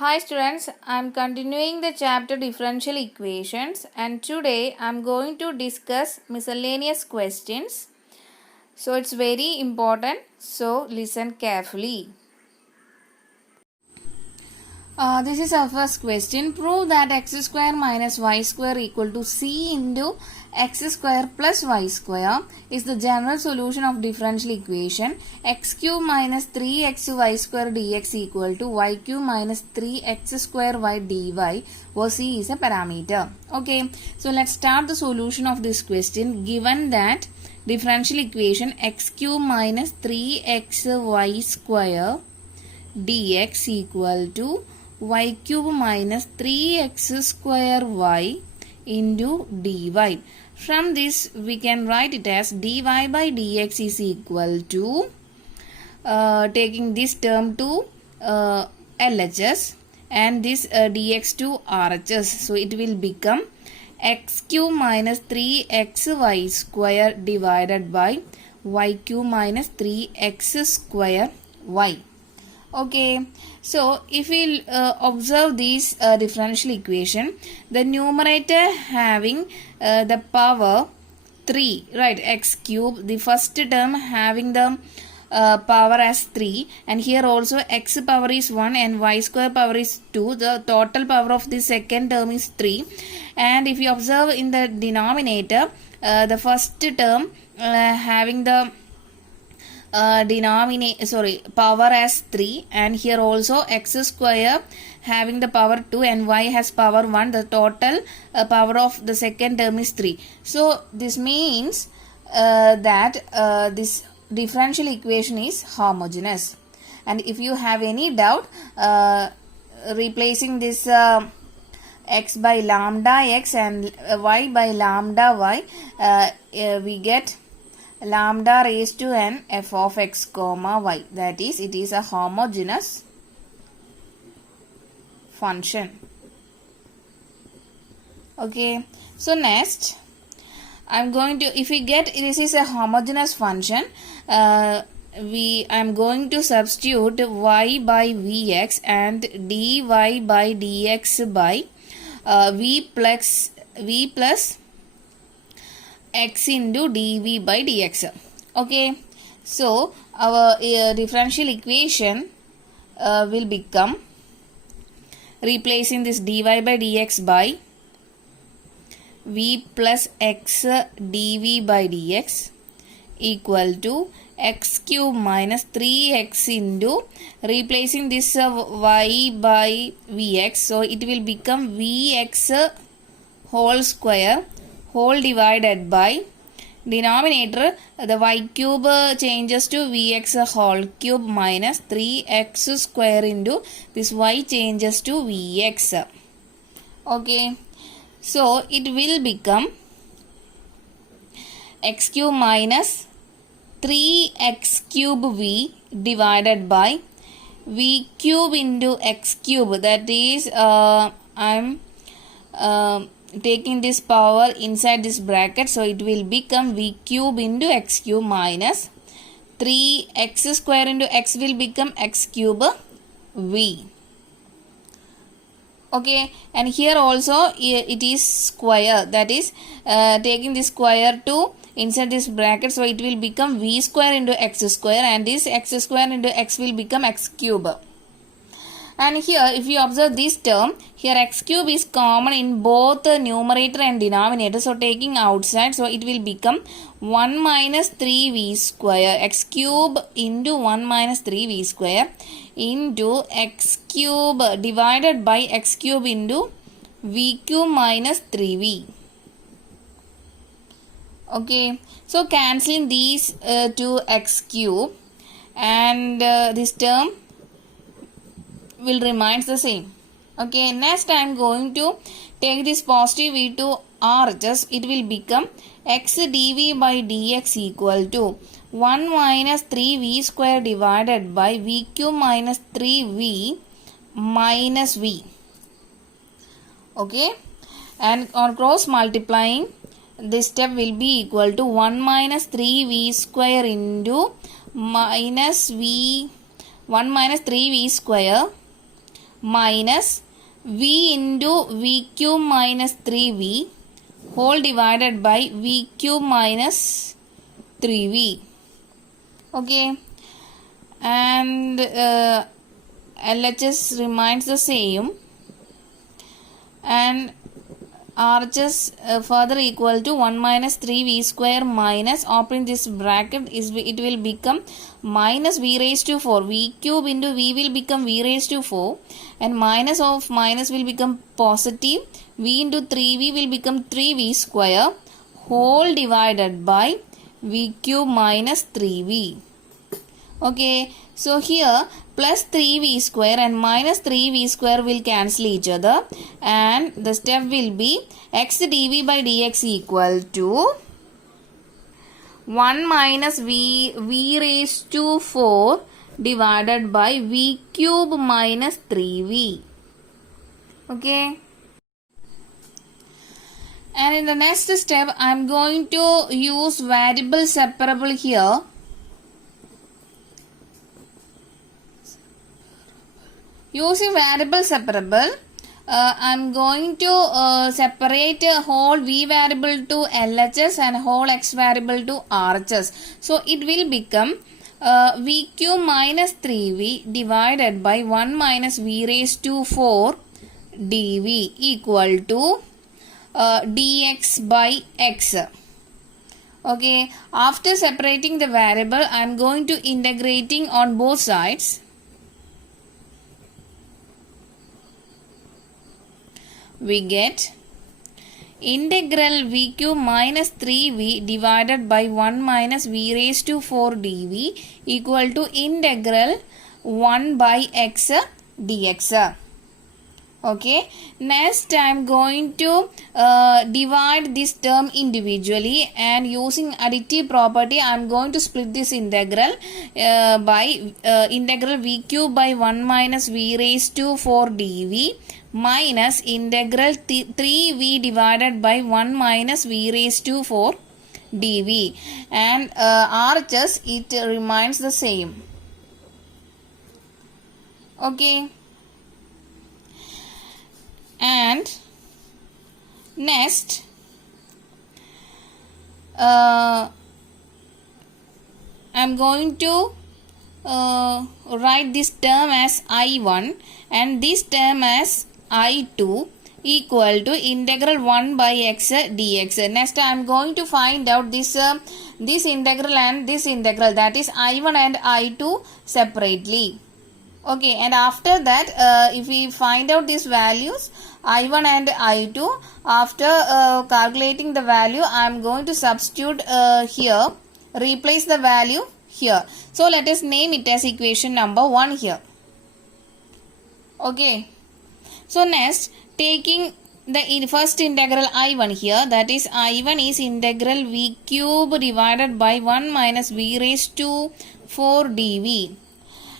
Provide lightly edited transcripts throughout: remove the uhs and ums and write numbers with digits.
Hi students, I am continuing the chapter differential equations and today I am going to discuss miscellaneous questions. So it's very important, so listen carefully. This is our first question. Prove that x square minus y square equal to c into x square plus y square is the general solution of differential equation x cube minus 3xy square dx equal to y cube minus 3x square y dy, where c is a parameter. Okay, so let's start the solution of this question. Given that differential equation x cube minus 3xy square dx equal to y cube minus 3x square y into dy. From this we can write it as dy by dx is equal to taking this term to LHS and this dx to RHS. So it will become x cube minus 3xy square divided by y cube minus 3x square y. Okay, so if we observe this differential equation, the numerator having the power 3, right, x cube, the first term having the power as 3, and here also x power is 1 and y square power is 2. The total power of the second term is 3, and if you observe in the denominator, the first term having the power as 3, and here also x square having the power 2 and y has power 1. The total power of the second term is 3. So this means that this differential equation is homogeneous. And if you have any doubt, replacing this x by lambda x and y by lambda y, we get lambda raised to n f of x comma y. That is, it is a homogeneous function. Okay, so next I'm going to, if we get this is a homogeneous function, I'm going to substitute y by vx and dy by dx by v plus x into dv by dx. Okay, so our differential equation will become, replacing this dy by dx by v plus x dv by dx equal to x cube minus 3x into, replacing this y by vx, so it will become vx whole square whole divided by denominator, the y cube changes to vx whole cube minus 3x square into this y changes to vx. Okay, so it will become x cube minus 3x cube v divided by v cube into x cube, that is I'm taking this power inside this bracket, so it will become v cube into x cube minus 3x square into x will become x cube v. Okay, and here also it is square, that is taking this square to inside this bracket, so it will become v square into x square, and this x square into x will become x cube. And here if you observe this term, here x cube is common in both the numerator and denominator, so taking outside, so it will become 1 minus 3v square, x cube into 1 minus 3v square into x cube divided by x cube into v cube minus 3v. Okay, so cancelling these two x cube, and this term will remain the same. Okay, next I am going to take this positive v to RHS. It will become x dv by dx equal to 1 minus 3v square divided by v cube minus 3v minus v. Okay, and on cross multiplying, this step will be equal to 1 minus 3v square into minus v 1 minus 3v square minus v into v cube minus 3v whole divided by v cube minus 3v. Okay, and LHS remains the same, and RHS further equal to 1 minus 3v square minus, open this bracket, it will become minus v raised to 4. V cube into v will become v raised to 4, and minus of minus will become positive. V into 3v will become 3v square whole divided by v cube minus 3v. Okay, so here plus 3v square and minus 3v square will cancel each other, and the step will be x dv by dx equal to 1 minus v raised to 4 divided by v cube minus 3v. Okay. And in the next step, I am going to use variable separable here. Using variable separable, I am going to separate whole v variable to LHS and whole x variable to RHS. So it will become v cube minus 3v divided by 1 minus v raised to 4 dv equal to dx by x. Okay, after separating the variable, I am going to integrating on both sides. We get integral v cube minus 3v divided by 1 minus v raised to 4 dv equal to integral 1 by x dx. Okay, next I am going to divide this term individually, and using additive property I am going to split this integral by integral v cube by 1 minus v raised to 4 dv minus integral 3v divided by 1 minus v raised to 4 dv, and RHS it remains the same. Okay, and next I am going to write this term as I1 and this term as I2 equal to integral 1 by x dx. Next I am going to find out this integral and this integral, that is I1 and I2 separately. Okay, and after that if we find out these values I1 and I2, after calculating the value I am going to substitute here, replace the value here. So let us name it as equation number 1 here. Okay, so next taking the first integral I1 here, that is I1 is integral v cube divided by 1 minus v raised to 4 dv,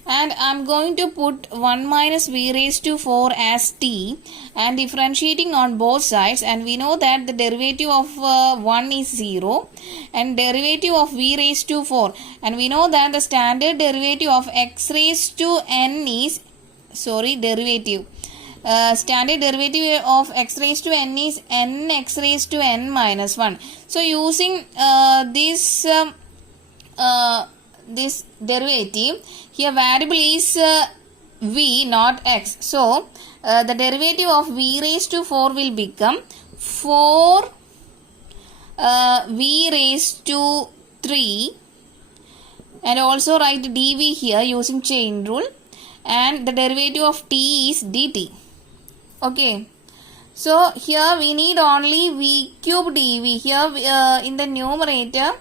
and I am going to put 1 minus v raised to 4 as t and differentiating on both sides, and we know that the derivative of 1 is 0 and derivative of v raised to 4, and we know that the standard derivative of x raised to n is standard derivative of x raised to n is n x raised to n minus 1. So using this derivative, here variable is v not x. So the derivative of v raised to 4 will become 4 v raised to 3, and also write dv here using chain rule, and the derivative of t is dt. Okay, so here we need only v cube dv. Here in the numerator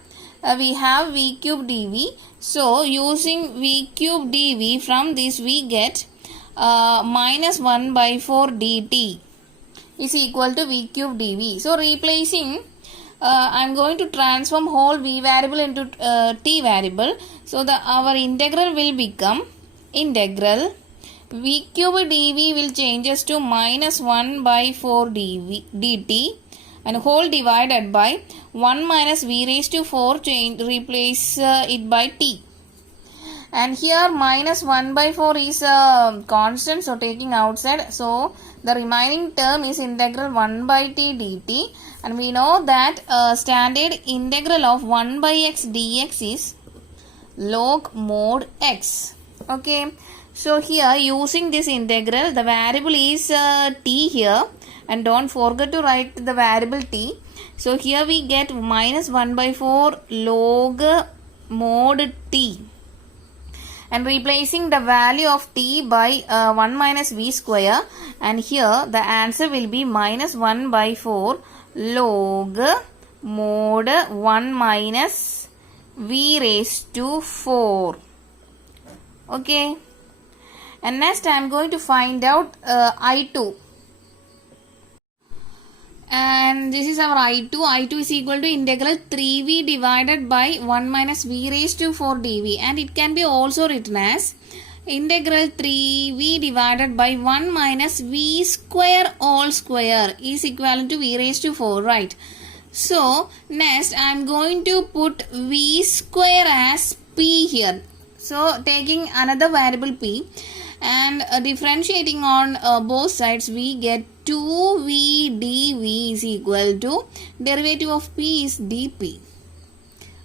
we have v cube dv. So using v cube dv, from this we get minus 1 by 4 dt is equal to v cube dv. So replacing, I am going to transform whole v variable into t variable. So our integral will become integral v cube dv will changes to minus 1 by 4 dt and whole divided by 1 minus v raised to 4 replace it by t. And here minus 1 by 4 is a constant, so taking outside, so the remaining term is integral 1 by t dt, and we know that standard integral of 1 by x dx is log mod x. Okay, so here using this integral, the variable is t here, and don't forget to write the variable t. So here we get minus 1 by 4 log mod t, and replacing the value of t by 1 minus v square, and here the answer will be minus 1 by 4 log mod 1 minus v raised to 4. Okay, and next I am going to find out I2, and this is our I2. I2 is equal to integral 3v divided by 1 minus v raised to 4 dv, and it can be also written as integral 3v divided by 1 minus v square all square is equivalent to v raised to 4, right? So next I am going to put v square as p here. So taking another variable p and differentiating on both sides, we get 2v dv is equal to derivative of p is dp.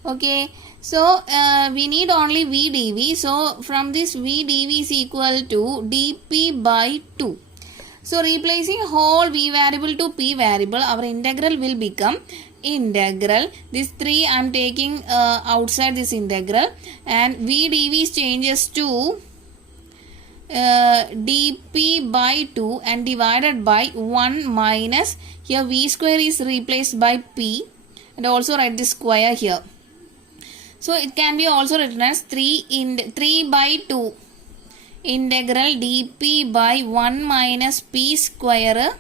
Okay, so we need only v dv. So from this v dv is equal to dp by 2. So replacing whole v variable to p variable, our integral will become integral. This 3 I am taking outside this integral, and v dv changes to dp by 2 and divided by 1 minus, here v square is replaced by p, and also write the square here. So it can be also written as 3 by 2 integral dp by 1 minus p square.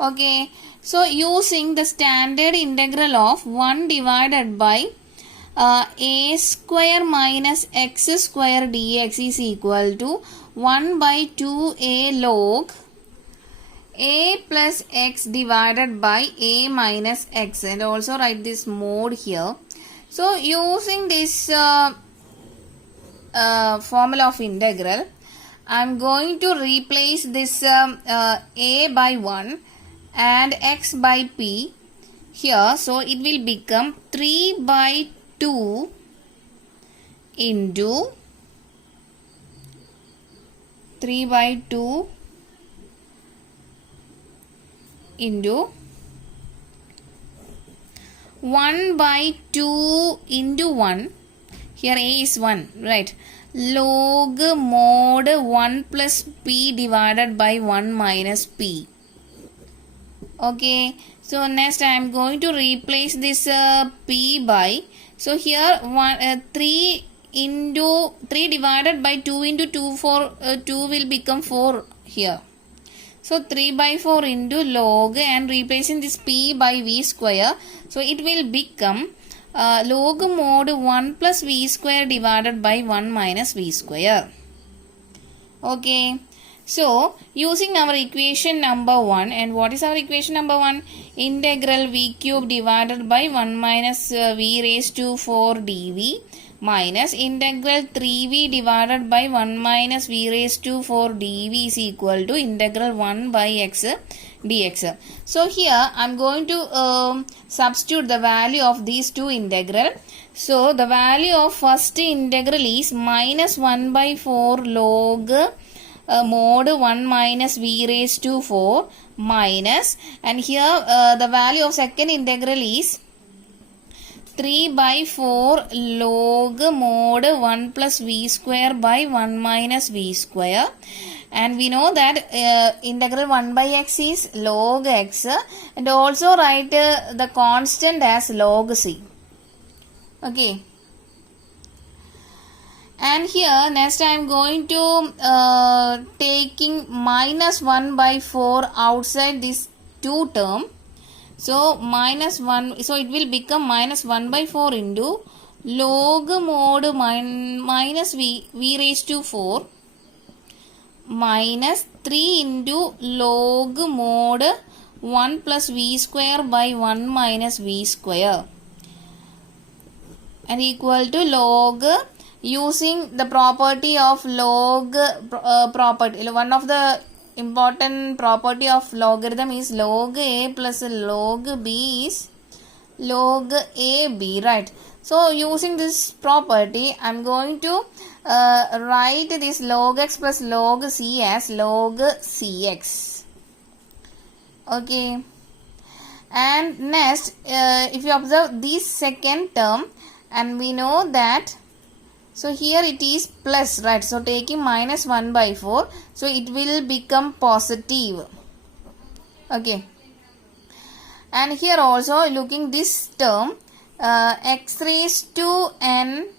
Okay, so using the standard integral of 1 divided by a square minus x square dx is equal to 1 by 2a log a plus x divided by a minus x, and also write this mod here. So using this formula of integral, I am going to replace this a by 1 and x by p here. So it will become 3 by 2 into 3 by 2 into 1 by 2 into 1. Here a is 1, right? Log mod 1 plus p divided by 1 minus p. Okay, so next I am going to replace this p by, so here 3 divided by 2 into 2, 2 will become 4 here. So 3 by 4 into log, and replacing this p by v square, so it will become log mod 1 plus v square divided by 1 minus v square. Okay, so using our equation number 1, and what is our equation number 1? Integral v cube divided by 1 minus v raised to 4 dv minus integral 3v divided by 1 minus v raised to 4 dv is equal to integral 1 by x dx. So here I am going to substitute the value of these two integral. So the value of first integral is minus 1 by 4 log mod 1 minus v raised to 4 minus, and here the value of second integral is 3 by 4 log mod 1 plus v square by 1 minus v square, and we know that integral 1 by x is log x, and also write the constant as log c. Okay, and here next I am going to taking minus 1 by 4 outside this 2 term. So minus 1, so it will become minus 1 by 4 into log mod minus v raised to 4 minus 3 into log mod 1 plus v square by 1 minus v square, and equal to log using the property of log property. One of the important property of logarithm is log a plus log b is log ab, right? So using this property, I'm going to write this log x plus log c as log cx. Okay. And next, if you observe this second term, and we know that, so here it is plus, right? So taking minus 1 by 4, so it will become positive. Okay. And here also looking this term, x raised to n,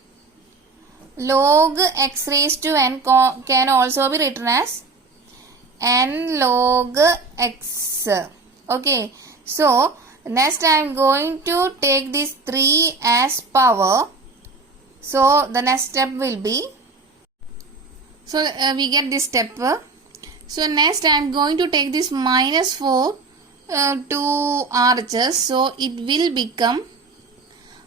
log x raised to n can also be written as n log x. Okay. So next I am going to take this 3 as power. So the next step will be, so we get this step. So next I am going to take this minus 4 to RHS. So it will become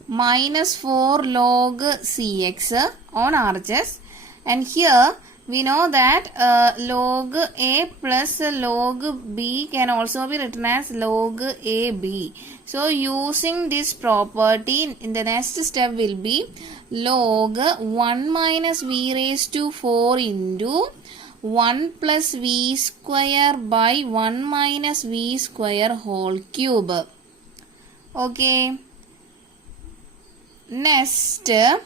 minus 4 log Cx on RHS. And here we know that log A plus log B can also be written as log AB. So using this property, in the next step will be log 1 minus v raised to 4 into 1 plus v square by 1 minus v square whole cube. Okay. Next I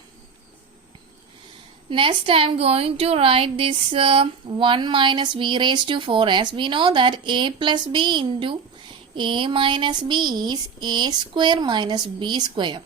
am going to write this 1 minus v raised to 4 as, we know that a plus b into a minus b is a square minus b square.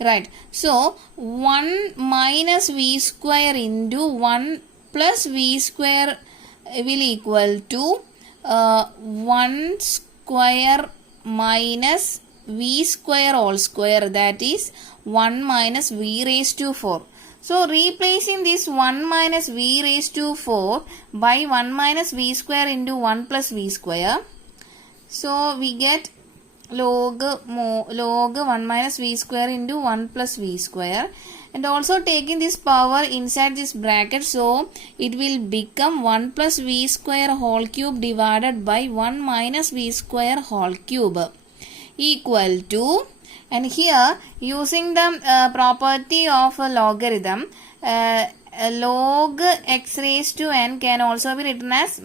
Right. So 1 minus v square into 1 plus v square will equal to 1 square minus v square all square, that is 1 minus v raised to 4. So replacing this 1 minus v raised to 4 by 1 minus v square into 1 plus v square. So we get log 1 minus v square into 1 plus v square. And also taking this power inside this bracket, so it will become 1 plus v square whole cube divided by 1 minus v square whole cube equal to, and here using the property of a logarithm, log x raised to n can also be written as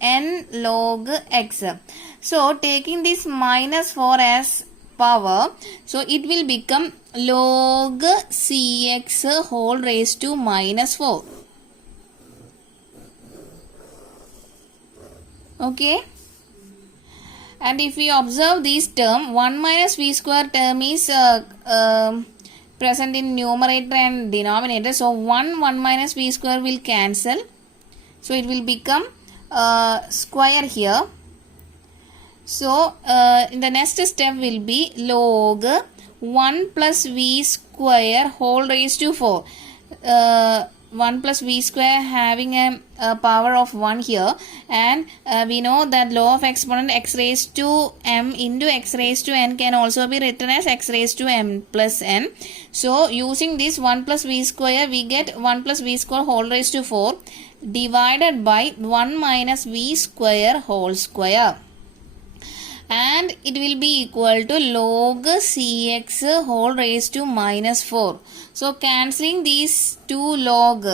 n log x. So taking this minus 4 as power, so it will become log cx whole raised to minus 4. Okay. And if we observe this term, 1 minus v square term is present in numerator and denominator. So 1 minus v square will cancel. So it will become square here. So in the next step will be log 1 plus v square whole raised to 4. 1 plus v square having a power of 1 here, and we know that law of exponent x raised to m into x raised to n can also be written as x raised to m plus n. So using this 1 plus v square, we get 1 plus v square whole raised to 4 divided by 1 minus v square whole square, and it will be equal to log cx whole raised to minus 4. So cancelling these two log,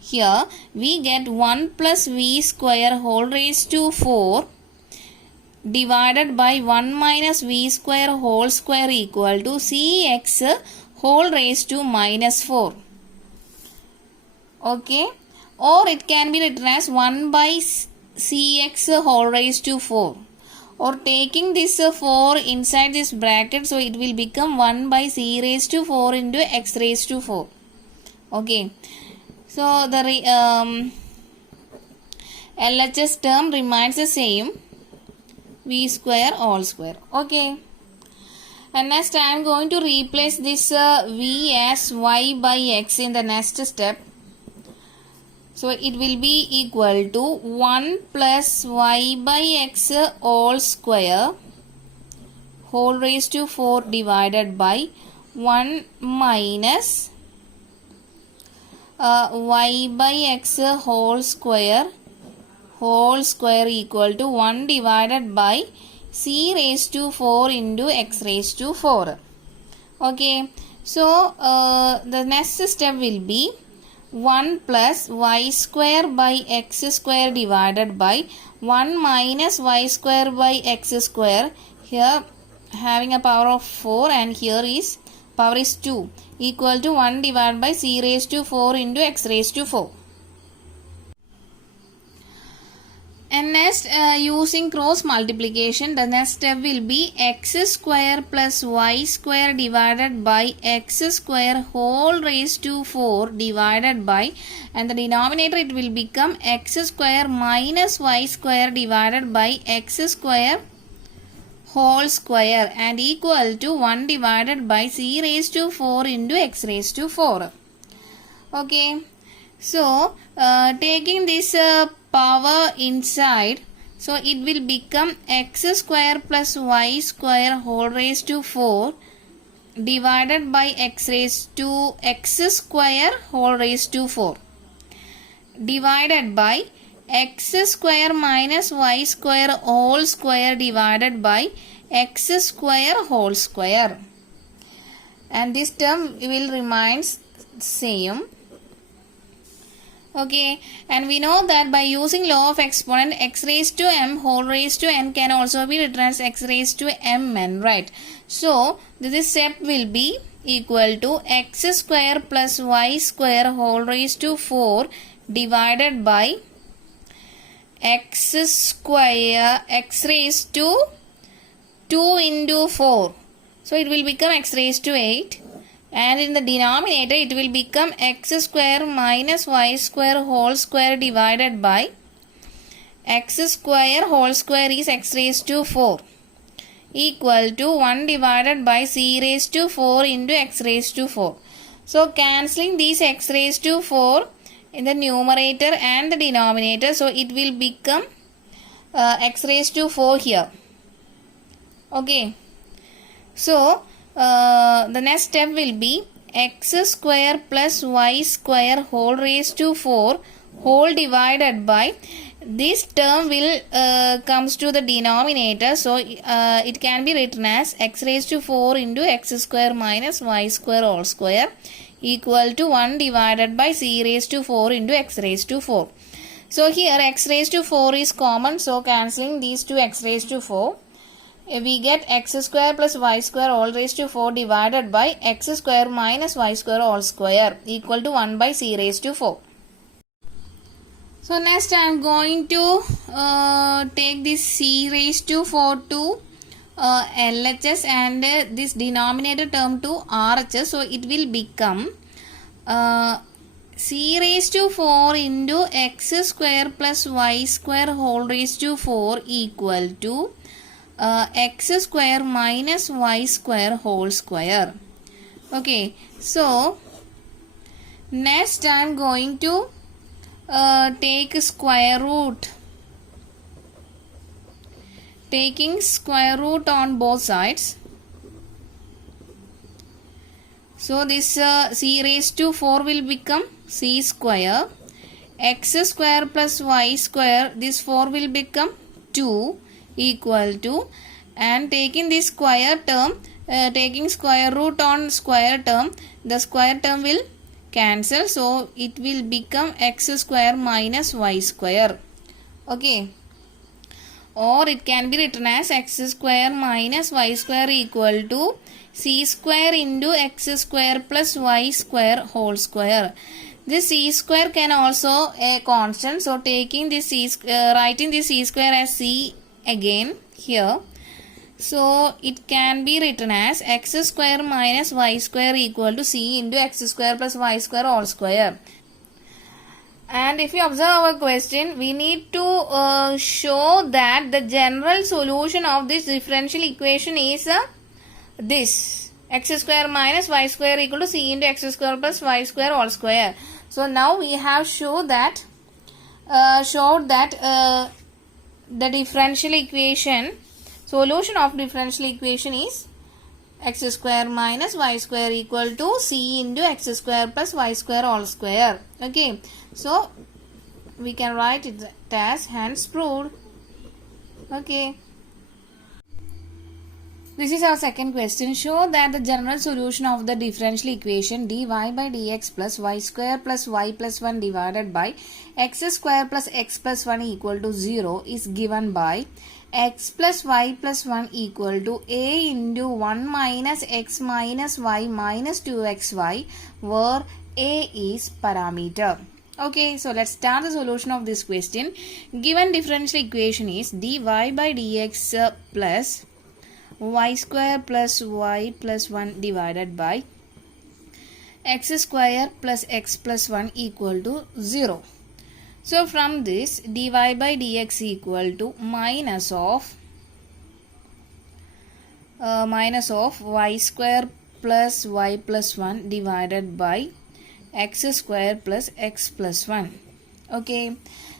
here we get 1 plus v square whole raised to 4 divided by 1 minus v square whole square equal to cx whole raised to minus 4. Okay. Or it can be written as 1 by cx whole raised to 4. Or taking this 4 inside this bracket, so it will become 1 by c raised to 4 into x raised to 4. Okay. So the LHS term remains the same, v square all square. Okay. And next I am going to replace this v as y by x in the next step. So it will be equal to 1 plus y by x all square whole raised to 4 divided by 1 minus y by x whole square equal to 1 divided by c raised to 4 into x raised to 4. Okay, so the next step will be 1 plus y square by x square divided by 1 minus y square by x square. Here having a power of 4 and here is power is 2 equal to 1 divided by c raised to 4 into x raised to 4. And next, using cross multiplication, the next step will be x square plus y square divided by x square whole raised to 4 divided by, and the denominator it will become x square minus y square divided by x square whole square and equal to 1 divided by c raised to 4 into x raised to 4. Okay, so taking this power inside, so it will become x square plus y square whole raised to 4 divided by x raised to x square whole raised to 4 divided by x square minus y square whole square divided by x square whole square, and this term will remain same. Okay, and we know that by using law of exponent, x raised to m whole raised to n can also be written as x raised to mn, right? So this step will be equal to x square plus y square whole raised to 4 divided by x square x raised to 2 into 4. So it will become x raised to 8. And in the denominator it will become x square minus y square whole square divided by x square whole square is x raised to 4 equal to 1 divided by c raised to 4 into x raised to 4. So cancelling these x raised to 4 in the numerator and the denominator, so it will become x raised to 4 here. Okay, so the next step will be x square plus y square whole raised to 4 whole divided by, this term will comes to the denominator, so it can be written as x raised to 4 into x square minus y square whole square equal to 1 divided by c raised to 4 into x raised to 4. So here x raised to 4 is common, so cancelling these two x raised to 4, we get x square plus y square all raised to 4 divided by x square minus y square all square equal to 1 by c raised to 4. So next I am going to take this c raised to 4 to LHS and this denominator term to RHS. So it will become c raised to 4 into x square plus y square whole raised to 4 equal to x square minus y square whole square. Okay, so next I am going to take square root, taking square root on both sides. So this c raised to 4 will become c square, x square plus y square, this 4 will become 2 equal to, and taking this square term, taking square root on square term, the square term will cancel, so it will become x square minus y square. Okay, or it can be written as x square minus y square equal to c square into x square plus y square whole square. This c square can also a constant, so taking this c, writing this c square as c again here, so it can be written as x square minus y square equal to c into x square plus y square all square. And if you observe our question, we need to show that the general solution of this differential equation is this x square minus y square equal to c into x square plus y square all square. So now we have showed that the differential equation, solution of differential equation is x square minus y square equal to c into x square plus y square all square. Okay, so we can write it as hence proved. Okay. This is our second question. Show that the general solution of the differential equation dy by dx plus y square plus y plus 1 divided by x square plus x plus 1 equal to 0 is given by x plus y plus 1 equal to a into 1 minus x minus y minus 2xy, where a is parameter. Okay, so let's start the solution of this question. Given differential equation is dy by dx plus y square plus y plus 1 divided by x square plus x plus 1 equal to 0. So from this, dy by dx equal to minus of y square plus y plus 1 divided by x square plus x plus 1. Okay,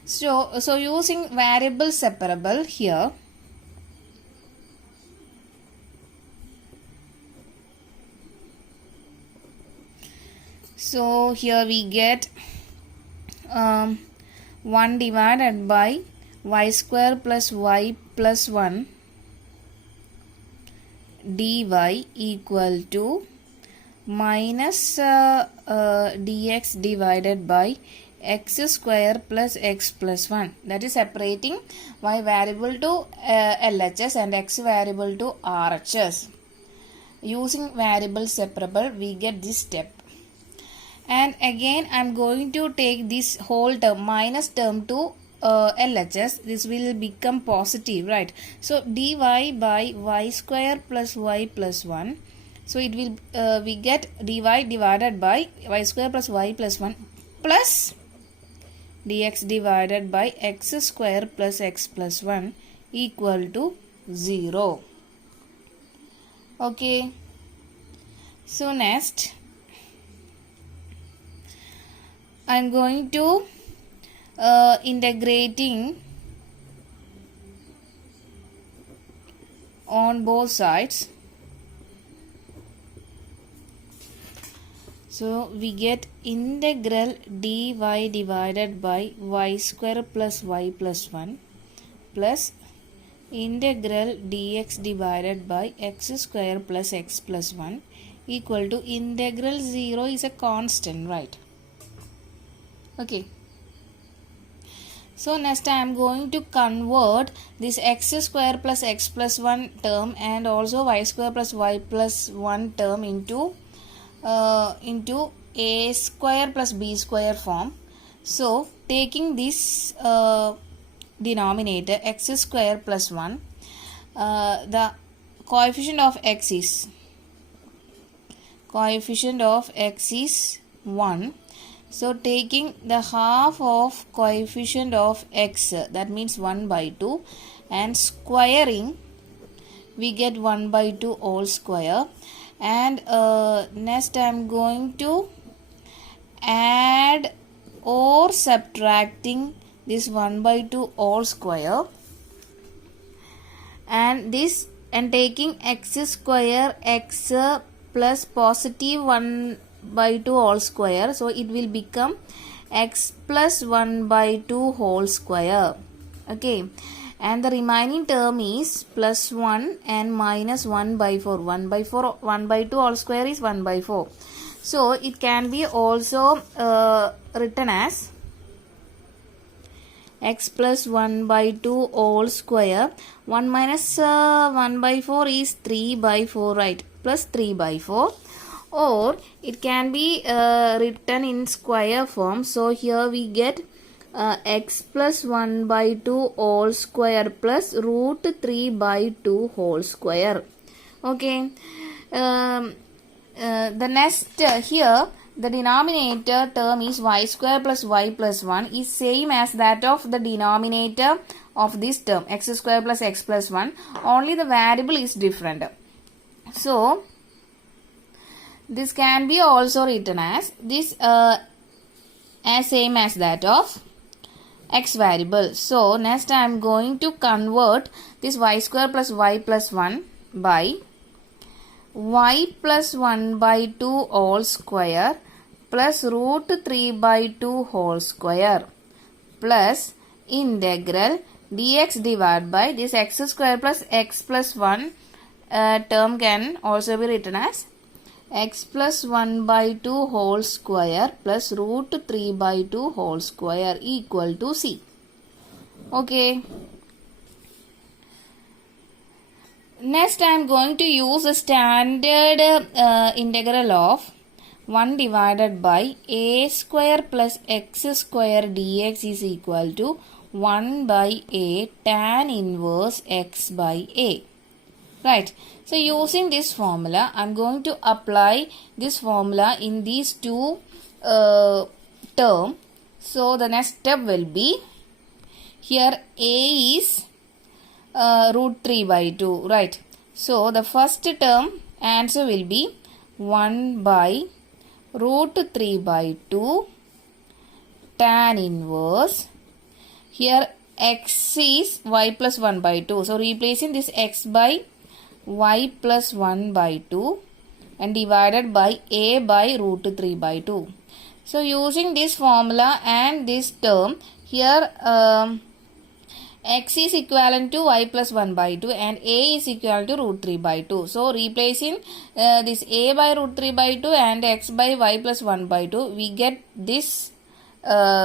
so using variable separable here, so here we get 1 divided by y square plus y plus 1 dy equal to minus dx divided by x square plus x plus 1. That is separating y variable to LHS and x variable to RHS. Using variable separable, we get this step. And again I am going to take this whole term, minus term to LHS. This will become positive, right? So dy by y square plus y plus 1. So it will we get dy divided by y square plus y plus 1 plus dx divided by x square plus x plus 1 equal to 0. Okay. So next, I am going to integrating on both sides. So we get integral dy divided by y square plus y plus 1 plus integral dx divided by x square plus x plus 1 equal to integral 0 is a constant, right? Okay. So next I am going to convert this x square plus x plus 1 term and also y square plus y plus 1 term into a square plus b square form. So taking this denominator x square plus 1, the coefficient of x is 1. So taking the half of coefficient of x, that means 1 by 2, and squaring, we get 1 by 2 all square. And next I am going to add or subtracting this 1 by 2 all square, and this, and taking x square x plus positive 1 by 2 all square. So it will become x plus 1 by 2 whole square. Okay, and the remaining term is plus 1 and minus 1 by 4. 1 by 2 all square is 1 by 4. So it can be also written as x plus 1 by 2 all square. 1 minus 1 by 4 is 3 by 4, right? Plus 3 by 4. Or it can be written in square form. So here we get x plus 1 by 2 all square plus root 3 by 2 whole square. Okay. The next here, the denominator term is y square plus y plus 1 is same as that of the denominator of this term, x square plus x plus 1. Only the variable is different. So this can be also written as this as same as that of x variable. So next I am going to convert this y square plus y plus 1 by y plus 1 by 2 whole square plus root 3 by 2 whole square plus integral dx divided by this x square plus x plus 1 term can also be written as x plus 1 by 2 whole square plus root 3 by 2 whole square equal to c. Okay. Next, I am going to use a standard integral of 1 divided by a square plus x square dx is equal to 1 by a tan inverse x by a. Right. So, using this formula, I am going to apply this formula in these two terms. So, the next step will be, here a is root 3 by 2, right. So, the first term answer will be 1 by root 3 by 2 tan inverse. Here x is y plus 1 by 2. So, replacing this x by y plus 1 by 2 and divided by a by root 3 by 2. So, using this formula and this term, here x is equivalent to y plus 1 by 2 and a is equal to root 3 by 2. So, replacing this a by root 3 by 2 and x by y plus 1 by 2, we get this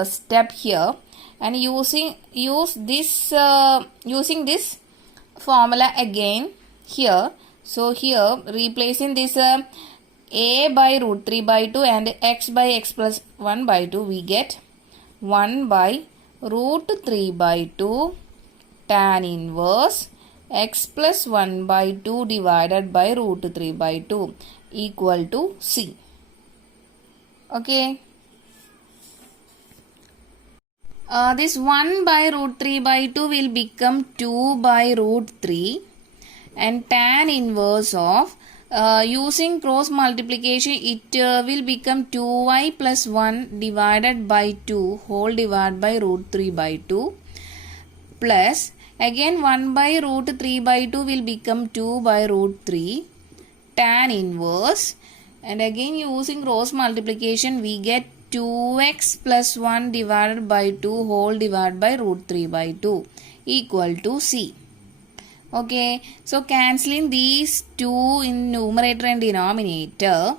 step here, and using this formula again here. So, here replacing this a by root 3 by 2 and x by x plus 1 by 2, we get 1 by root 3 by 2 tan inverse x plus 1 by 2 divided by root 3 by 2 equal to c. Okay. This 1 by root 3 by 2 will become 2 by root 3, and tan inverse of using cross multiplication, it will become 2y plus 1 divided by 2 whole divided by root 3 by 2 plus again 1 by root 3 by 2 will become 2 by root 3 tan inverse, and again using cross multiplication we get 2x plus 1 divided by 2 whole divided by root 3 by 2 equal to c. Okay, so cancelling these two in numerator and denominator.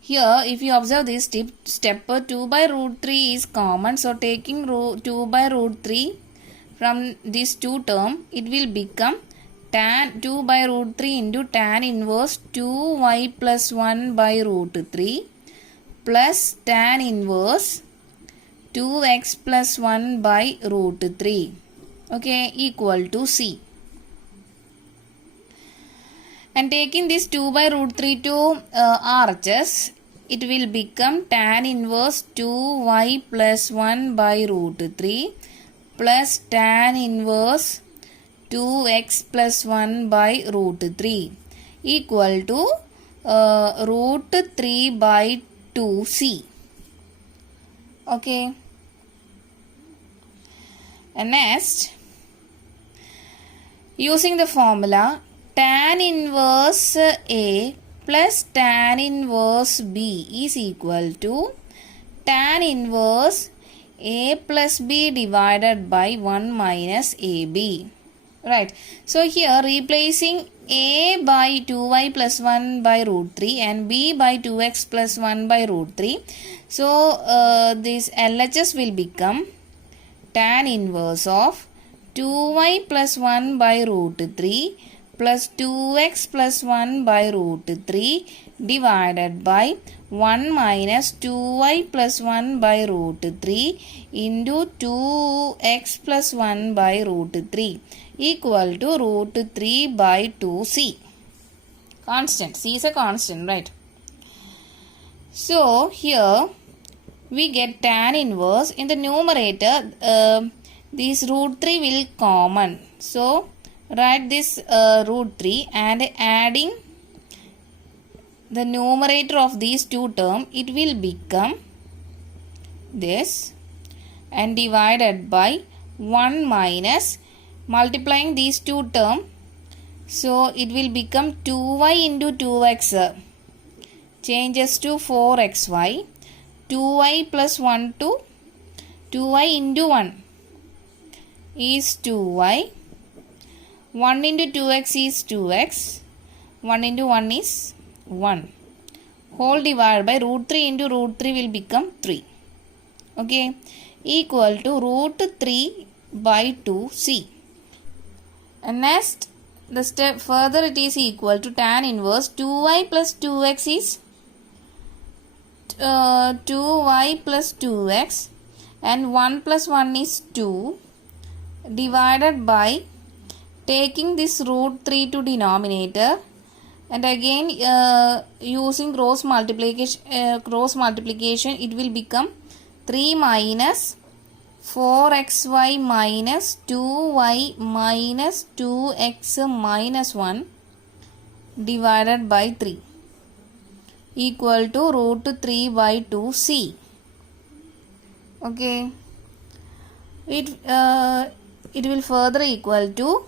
Here, if you observe this step 2 by root 3 is common. So, taking 2 by root 3 from these two term, it will become tan 2 by root 3 into tan inverse 2y plus 1 by root 3 plus tan inverse 2x plus 1 by root 3. Okay, equal to c. And taking this 2 by root 3 to RHS, it will become tan inverse 2y plus 1 by root 3 plus tan inverse 2x plus 1 by root 3 equal to root 3 by 2c. Okay. And next, using the formula, tan inverse A plus tan inverse B is equal to tan inverse A plus B divided by 1 minus AB. Right. So, here replacing A by 2y plus 1 by root 3 and B by 2x plus 1 by root 3. So, this LHS will become tan inverse of 2y plus 1 by root 3 plus 2x plus 1 by root 3 divided by 1 minus 2y plus 1 by root 3 into 2x plus 1 by root 3 equal to root 3 by 2c. Constant. C is a constant, right? So, here we get tan inverse. In the numerator, this root 3 will common. So, write this root 3 and adding the numerator of these two terms, it will become this and divided by 1 minus multiplying these two terms So it will become 2y into 2x changes to 4xy. 2y plus 1 to 2y into 1 is 2y. 1 into 2x is 2x. 1 into 1 is 1. Whole divided by root 3 into root 3 will become 3. Okay. Equal to root 3 by 2c. And next, the step further it is equal to tan inverse 2y plus 2x is 2y plus 2x, and 1 plus 1 is 2, divided by taking this root 3 to denominator, and again using cross multiplication it will become 3 minus 4xy minus 2y minus 2x minus 1 divided by 3 equal to root 3 by 2c. Okay. It will further equal to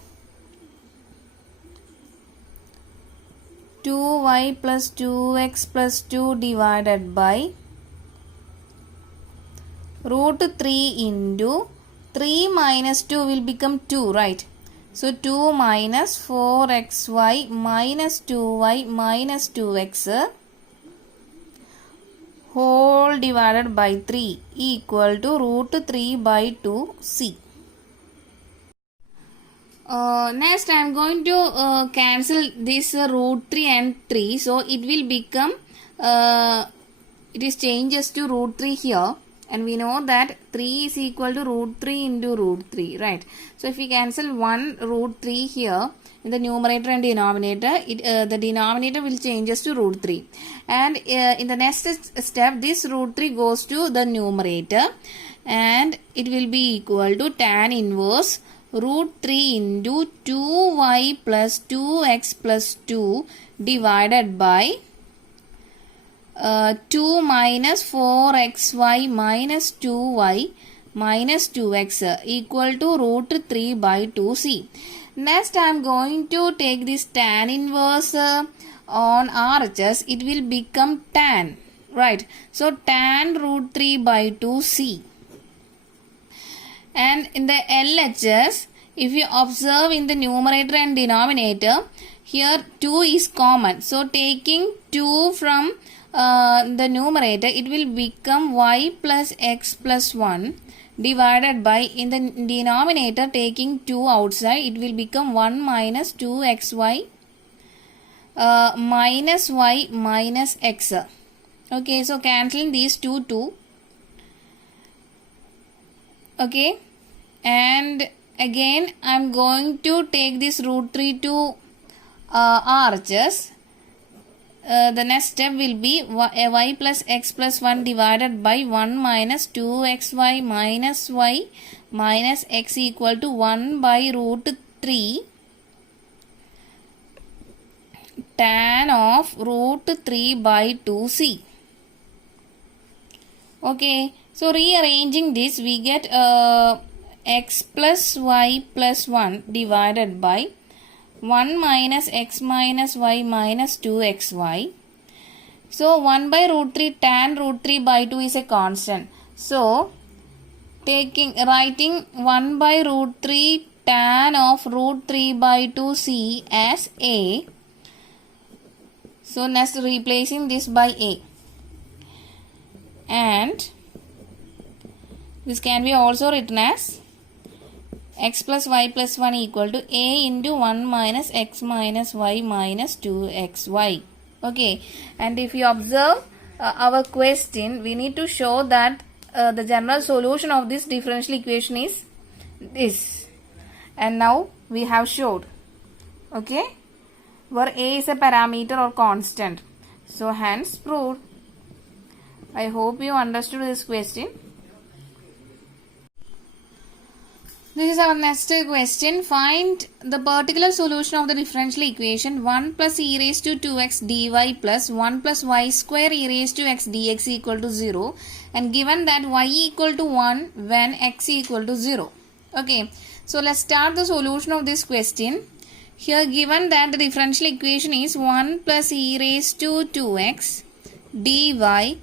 2y plus 2x plus 2 divided by root 3 into 3 minus 2 will become 2, right? So 2 minus 4xy minus 2y minus 2x whole divided by 3 equal to root 3 by 2c. Next I am going to cancel this root 3 and 3. So it will become, it is changes to root 3 here. And we know that 3 is equal to root 3 into root 3, right? So if we cancel 1 root 3 here in the numerator and denominator, the denominator will changes to root 3. And in the next step, this root 3 goes to the numerator, and it will be equal to tan inverse root 3 into 2y plus 2x plus 2 divided by 2 minus 4xy minus 2y minus 2x equal to root 3 by 2c. Next I am going to take this tan inverse on RHS. It will become tan, right? So tan root 3 by 2c. And in the LHS, if you observe in the numerator and denominator, here 2 is common. So taking 2 from the numerator, it will become y plus x plus 1 divided by, in the denominator taking 2 outside, it will become 1 minus 2xy minus y minus x. Okay, so cancelling these 2. Okay, and again I am going to take this root 3 to RHS. The next step will be y plus x plus 1 divided by 1 minus 2xy minus y minus x equal to 1 by root 3 tan of root 3 by 2c. Okay, so rearranging this, we get x plus y plus 1 divided by 1 minus x minus y minus 2xy. So 1 by root 3 tan root 3 by 2 is a constant. So writing 1 by root 3 tan of root 3 by 2c as a. So next replacing this by a. And this can be also written as x plus y plus 1 equal to a into 1 minus x minus y minus 2xy. Okay, and if you observe our question, we need to show that the general solution of this differential equation is this. And now we have showed. Okay, where a is a parameter or constant. So hence proved. I hope you understood this question. This is our next question. Find the particular solution of the differential equation 1 plus e raised to 2x dy plus 1 plus y square e raised to x dx equal to 0, and given that y equal to 1 when x equal to 0. Okay, so let's start the solution of this question. Here given that the differential equation is 1 plus e raised to 2x dy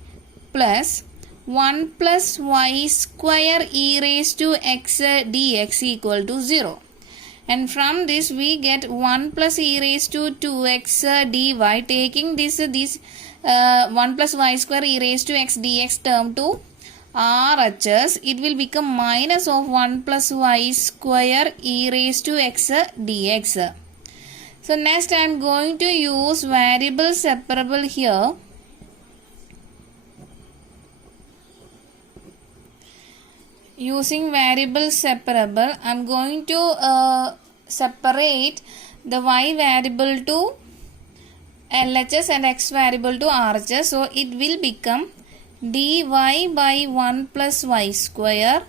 plus 1 plus y square e raised to x dx equal to 0. And from this we get 1 plus e raised to 2x dy, taking this 1 plus y square e raised to x dx term to RHS, it will become minus of 1 plus y square e raised to x dx. So next I am going to use variable separable here. Using variable separable, I am going to separate the y variable to LHS and x variable to RHS. So it will become dy by 1 plus y square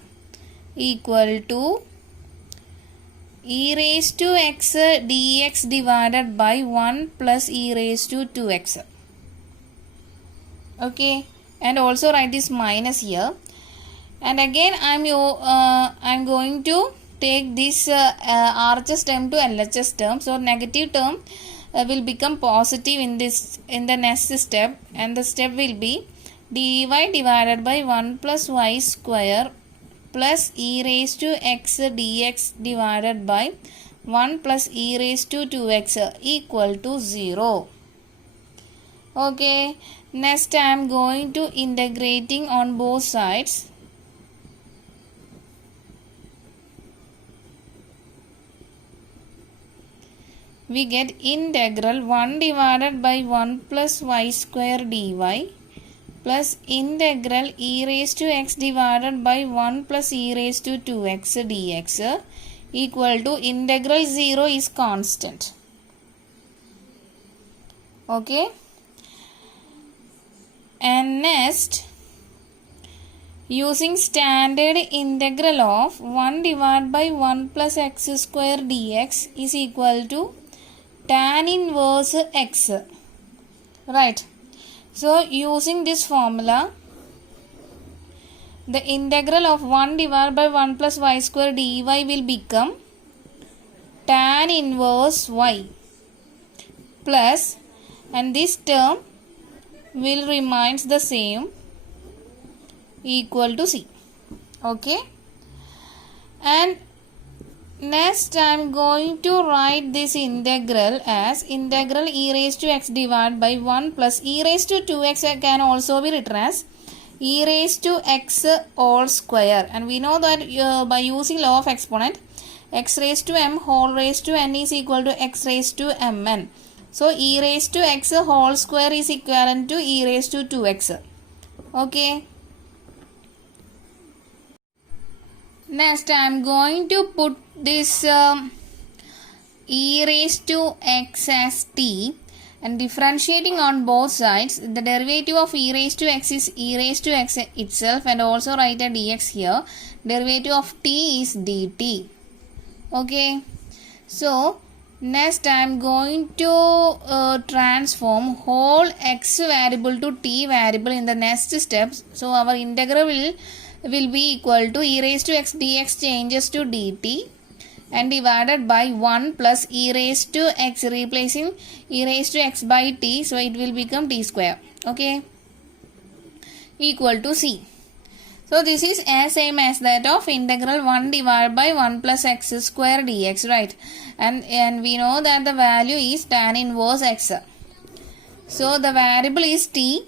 equal to e raised to x dx divided by 1 plus e raised to 2x. Okay, and also write this minus here. And again I'm going to take this RHS term to LHS term. So negative term will become positive in the next step, and the step will be dy divided by 1 plus y square plus e raised to x dx divided by 1 plus e raised to 2x equal to 0. Okay, next I am going to integrating on both sides. We get integral 1 divided by 1 plus y square dy plus integral e raised to x divided by 1 plus e raised to 2x dx equal to integral 0 is constant. Okay. And next, using standard integral of 1 divided by 1 plus x square dx is equal to tan inverse x. Right. So using this formula, the integral of 1 divided by 1 plus y square dy will become tan inverse y plus, and this term will remains the same, equal to c. Okay. And next I am going to write this integral as integral e raised to x divided by 1 plus e raised to 2x can also be written as e raised to x all square. And we know that by using law of exponent, x raised to m whole raised to n is equal to x raised to mn. So e raised to x whole square is equivalent to e raised to 2x. Okay. Next I am going to put this e raised to x as t and differentiating on both sides. The derivative of e raised to x is e raised to x itself, and also write a dx here. Derivative of t is dt. Okay. So next I am going to transform whole x variable to t variable in the next steps. So our integral will be equal to e raised to x dx changes to dt and divided by 1 plus e raised to x, replacing e raised to x by t, so it will become t square. Okay, equal to c. So this is as same as that of integral 1 divided by 1 plus x square dx, right? And we know that the value is tan inverse x. So the variable is t.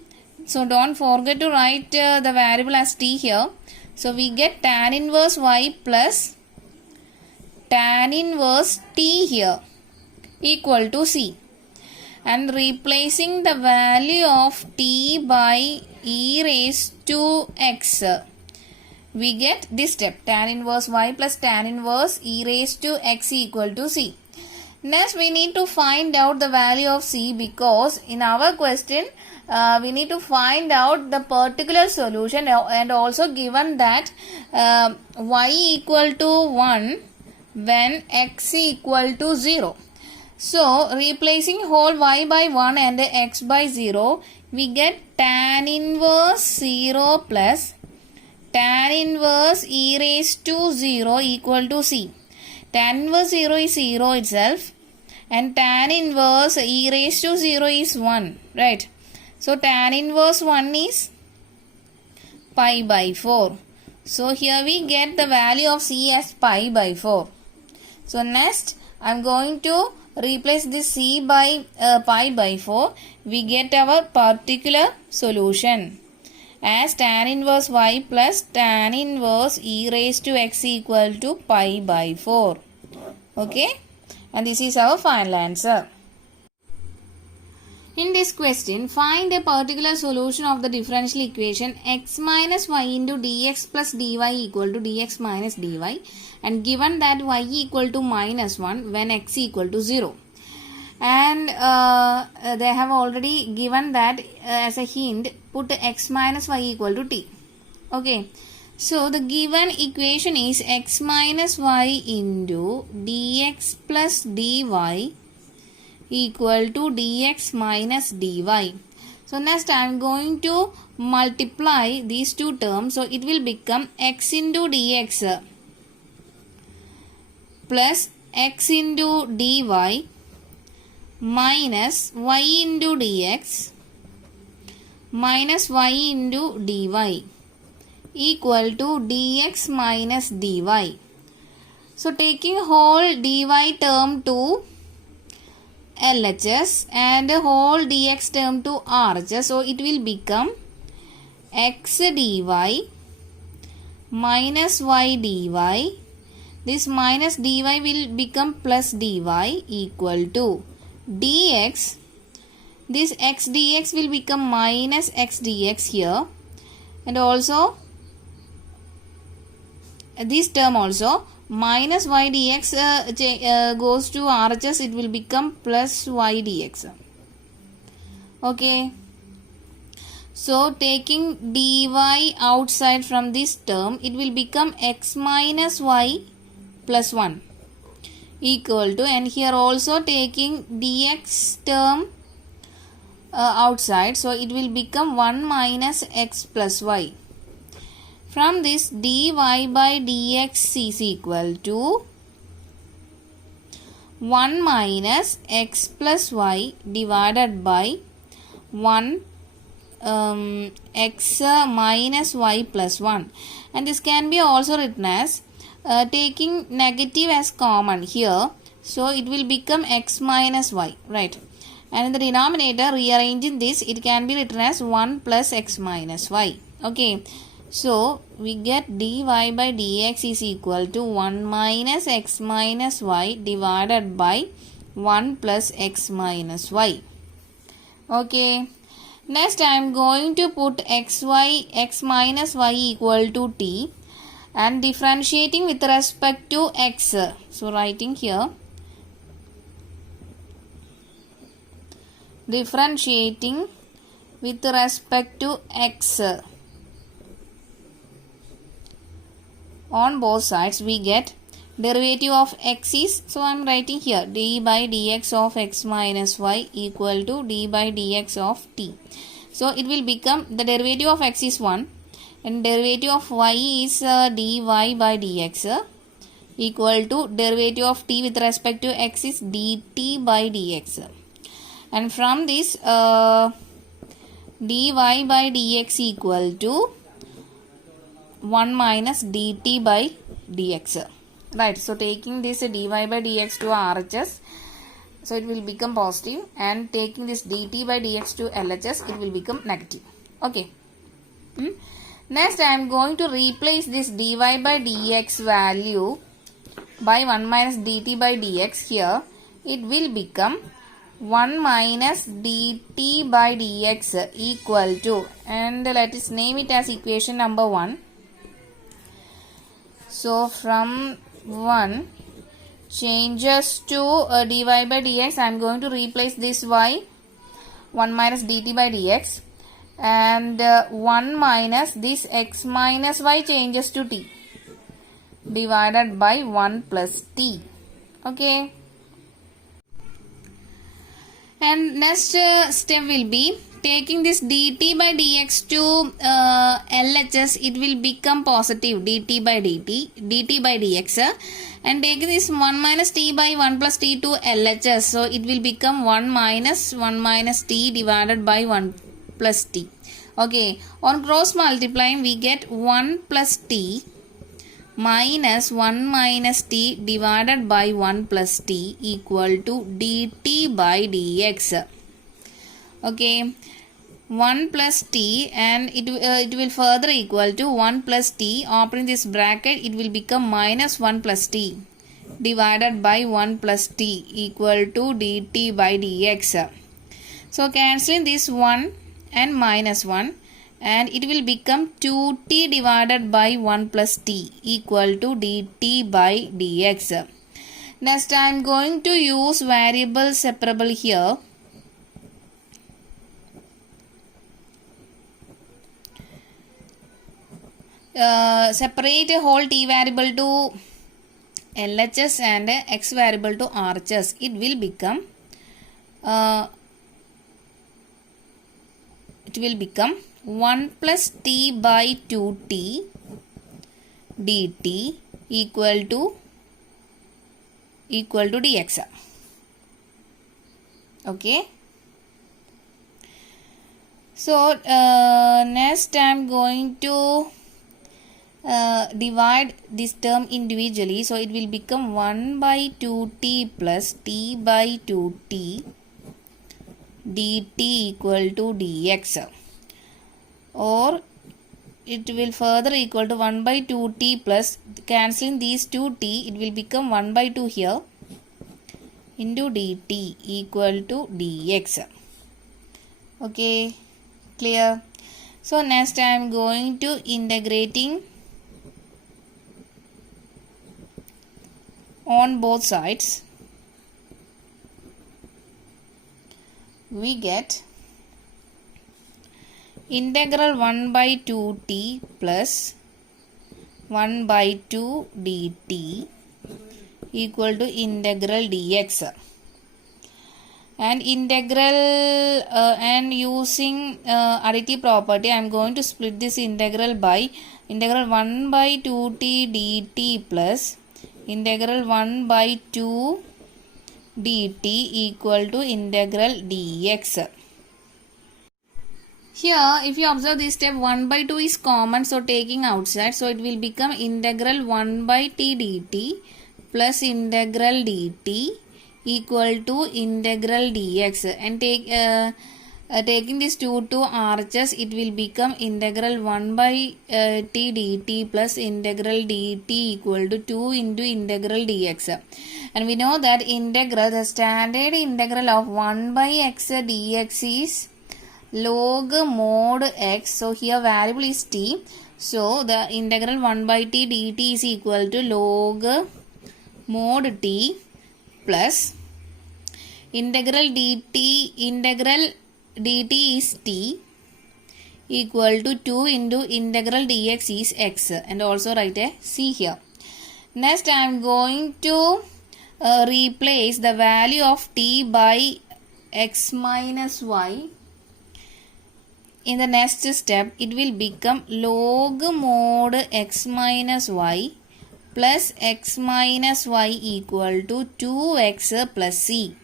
So don't forget to write the variable as t here. So we get tan inverse y plus tan inverse t here equal to c. And replacing the value of t by e raised to x, we get this step, tan inverse y plus tan inverse e raised to x equal to c. Next we need to find out the value of c, because in our question we need to find out the particular solution, and also given that y equal to 1 when x equal to 0. So replacing whole y by 1 and x by 0, we get tan inverse 0 plus tan inverse e raised to 0 equal to c. Tan inverse 0 is 0 itself, and tan inverse e raised to 0 is 1, right? So tan inverse 1 is pi by 4. So here we get the value of c as pi by 4. So next I am going to replace this c by pi by 4. We get our particular solution as tan inverse y plus tan inverse e raised to x equal to pi by 4. Okay, and this is our final answer. In this question, find a particular solution of the differential equation x minus y into dx plus dy equal to dx minus dy, and given that y equal to minus 1 when x equal to 0. And they have already given that as a hint, put x minus y equal to t. Okay, so the given equation is x minus y into dx plus dy equal to dx minus dy. So next I am going to multiply these two terms. So it will become x into dx plus x into dy minus y into dx minus y into dy equal to dx minus dy. So taking whole dy term to LHS and whole dx term to RHS, so it will become x dy minus y dy. This minus dy will become plus dy equal to dx. This x dx will become minus x dx here, and also this term also minus y dx goes to RHS, it will become plus y dx. Okay, so taking dy outside from this term, it will become x minus y plus 1 equal to, and here also taking dx term outside, so it will become 1 minus x plus y. From this, dy by dx is equal to 1 minus x plus y divided by 1 x minus y plus 1. And this can be also written as taking negative as common here. So it will become x minus y, right? And in the denominator, rearranging this, it can be written as 1 plus x minus y. Okay. So, we get dy by dx is equal to 1 minus x minus y divided by 1 plus x minus y. Okay. Next, I am going to put x minus y equal to t and differentiating with respect to x. So, writing here, differentiating with respect to x. On both sides we get derivative of x is, so I am writing here d by dx of x minus y equal to d by dx of t. So it will become, the derivative of x is 1 and derivative of y is dy by dx equal to derivative of t with respect to x is dt by dx. And from this dy by dx equal to 1 minus dt by dx, right? So taking this dy by dx to RHS, so it will become positive, and taking this dt by dx to LHS, it will become negative. Okay. Next I am going to replace this dy by dx value by 1 minus dt by dx here. It will become 1 minus dt by dx equal to, and let us name it as equation number 1. So from 1 changes to dy by dx, I am going to replace this y 1 minus dt by dx, and 1 minus this x minus y changes to t divided by 1 plus t. Okay. And next step will be taking this dt by dx to LHS, it will become positive dt by dx, and taking this 1 minus t by 1 plus t to LHS, so it will become 1 minus t divided by 1 plus t. Okay, on cross multiplying we get 1 plus t minus 1 minus t divided by 1 plus t equal to dt by dx. Okay, 1 plus t, and it will further equal to 1 plus t, opening this bracket, it will become minus 1 plus t divided by 1 plus t equal to dt by dx. So cancelling this 1 and minus 1, and it will become 2t divided by 1 plus t equal to dt by dx. Next I am going to use variable separable here. Separate a whole t variable to LHS and x variable to RHS. It will become 1 plus t by 2t dt equal to dx. Okay. So next I am going to divide this term individually, so it will become 1 by 2t plus t by 2t dt equal to dx, or it will further equal to 1 by 2t plus, cancelling these 2t, it will become 1 by 2 here into dt equal to dx. Okay, clear? So next I am going to integrating on both sides. We get integral 1 by 2t plus 1 by 2 dt equal to integral dx. And integral and using additive property, I am going to split this integral by integral 1 by 2t dt plus integral 1 by 2 dt equal to integral dx. Here if you observe this step, 1 by 2 is common, so taking outside, so it will become integral 1 by t dt plus integral dt equal to integral dx, and taking this 2 to RHS, it will become integral 1 by t dt plus integral dt equal to 2 into integral dx. And we know that integral, the standard integral of 1 by x dx is log mod x. So here variable is t. So the integral 1 by t dt is equal to log mod t plus integral dt is t equal to 2 into integral dx is x, and also write a c here. Next I am going to replace the value of t by x minus y. In the next step, it will become log mod x minus y plus x minus y equal to 2x plus c.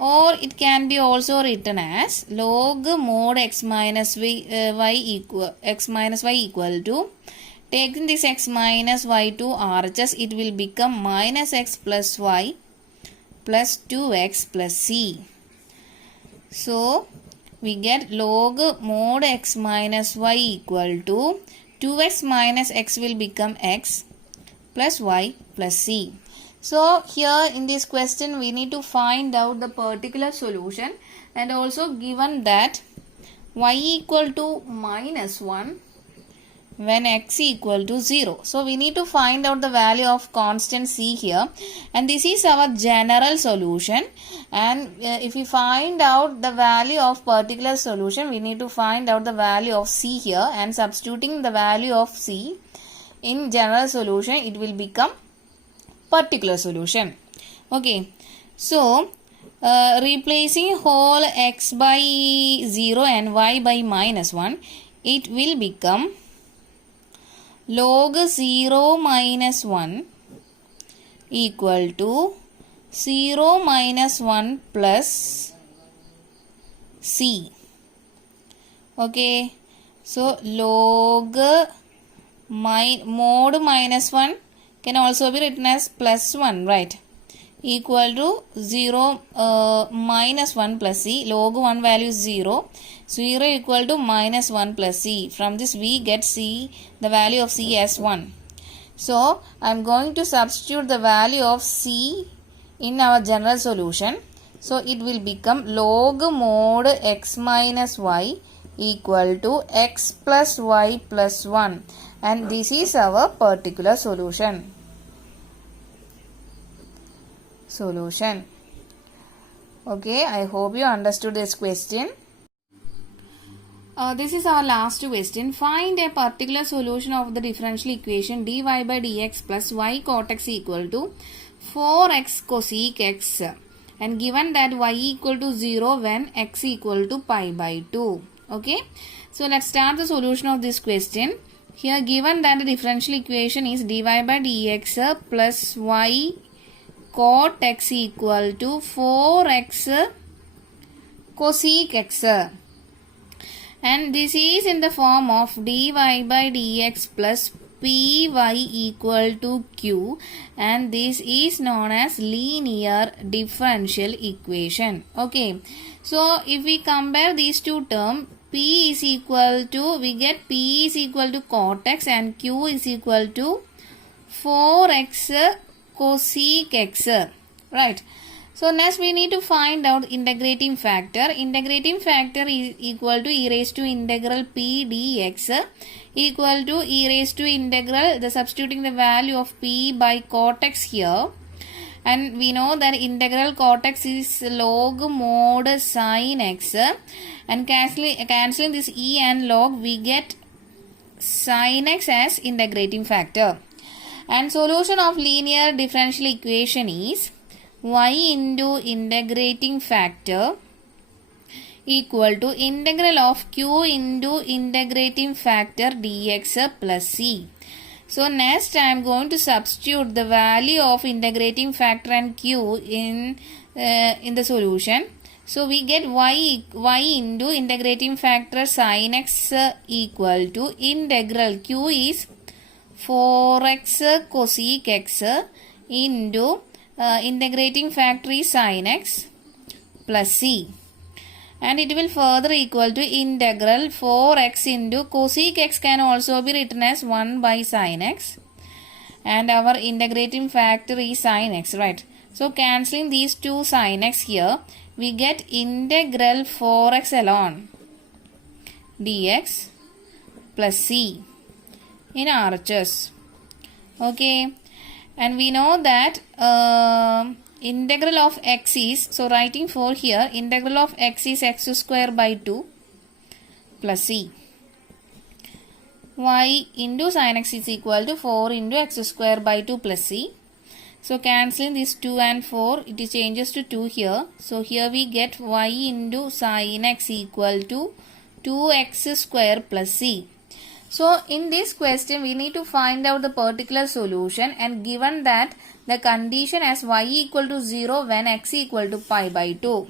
Or it can be also written as log mod x minus y equal to, taking this x minus y to RHS, it will become minus x plus y plus 2x plus c. So we get log mod x minus y equal to 2x minus x will become x plus y plus c. So here in this question we need to find out the particular solution, and also given that y equal to minus 1 when x equal to 0. So we need to find out the value of constant c here, and this is our general solution. And if we find out the value of particular solution, we need to find out the value of c here, and substituting the value of c in general solution, it will become particular solution. Okay, so replacing whole x by 0 and y by minus 1, it will become log 0 minus 1 equal to 0 minus 1 plus c. Okay, so log mod minus 1 can also be written as plus 1, right? Equal to 0 minus 1 plus c. Log 1 value is 0. 0 equal to minus 1 plus c. From this we get c, the value of c as 1. So I am going to substitute the value of c in our general solution. So it will become log mod x minus y equal to x plus y plus 1. And this is our particular solution. Okay, I hope you understood this question. This is our last question. Find a particular solution of the differential equation dy by dx plus y cot x equal to 4x cosec x, and given that y equal to 0 when x equal to pi by 2. Okay, so let's start the solution of this question. Here given that the differential equation is dy by dx plus y cot x equal to 4x cosec x, and this is in the form of dy by dx plus py equal to q, and this is known as linear differential equation. Okay, so if we compare these two terms, p is equal to, we get p is equal to cot x and q is equal to 4x cosec x, right? So next we need to find out integrating factor. Integrating factor is equal to e raised to integral p dx equal to e raised to integral, the substituting the value of p by cot x here, and we know that integral cot x is log mod sin x, and cancelling this e and log, we get sin x as integrating factor. And solution of linear differential equation is y into integrating factor equal to integral of q into integrating factor dx plus c. So next I am going to substitute the value of integrating factor and q in the solution. So we get y into integrating factor sin x equal to integral q is 4x cosec x into integrating factor is sin x plus c, and it will further equal to integral 4x into cosec x can also be written as 1 by sin x, and our integrating factor is sin x, right? So cancelling these two sin x here, we get integral 4x alone dx plus c in RHS. Okay, and we know that integral of x is, so writing 4 here, integral of x is x square by 2 plus c. Y into sin x is equal to 4 into x square by 2 plus c. So cancelling this 2 and 4, it changes to 2 here. So here we get y into sin x equal to 2x square plus c. So in this question we need to find out the particular solution, and given that the condition as y equal to 0 when x equal to pi by 2.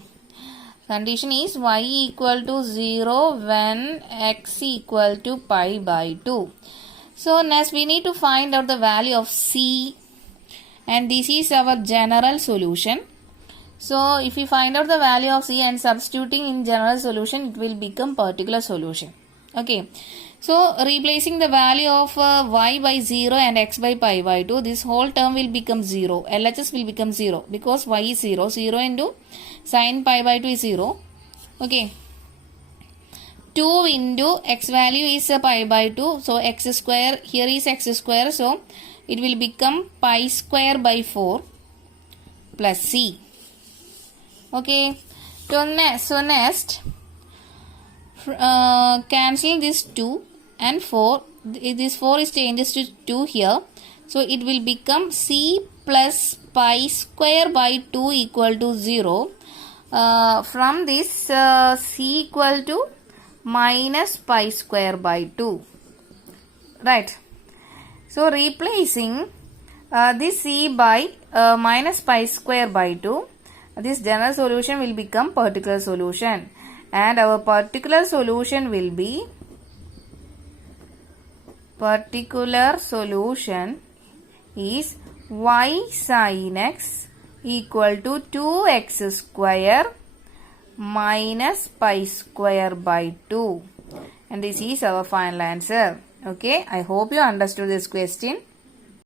Condition is y equal to 0 when x equal to pi by 2. So next we need to find out the value of c, and this is our general solution. So if we find out the value of c and substituting in general solution, it will become particular solution. Okay. So replacing the value of y by 0 and x by pi by 2, this whole term will become 0. LHS will become 0 because y is 0. 0 into sin pi by 2 is 0. Okay. 2 into x value is pi by 2. So x square, here is x square. So it will become pi square by 4 plus c. Okay. So next, cancelling this 2 and 4, this 4 is changes to 2 here, so it will become c plus pi square by 2 equal to 0. from this c equal to minus pi square by 2. Right. So replacing this c by minus pi square by 2, this general solution will become particular solution, and our particular solution will be is y sin x equal to 2x square minus pi square by 2, and this is our final answer. Okay, I hope you understood this question.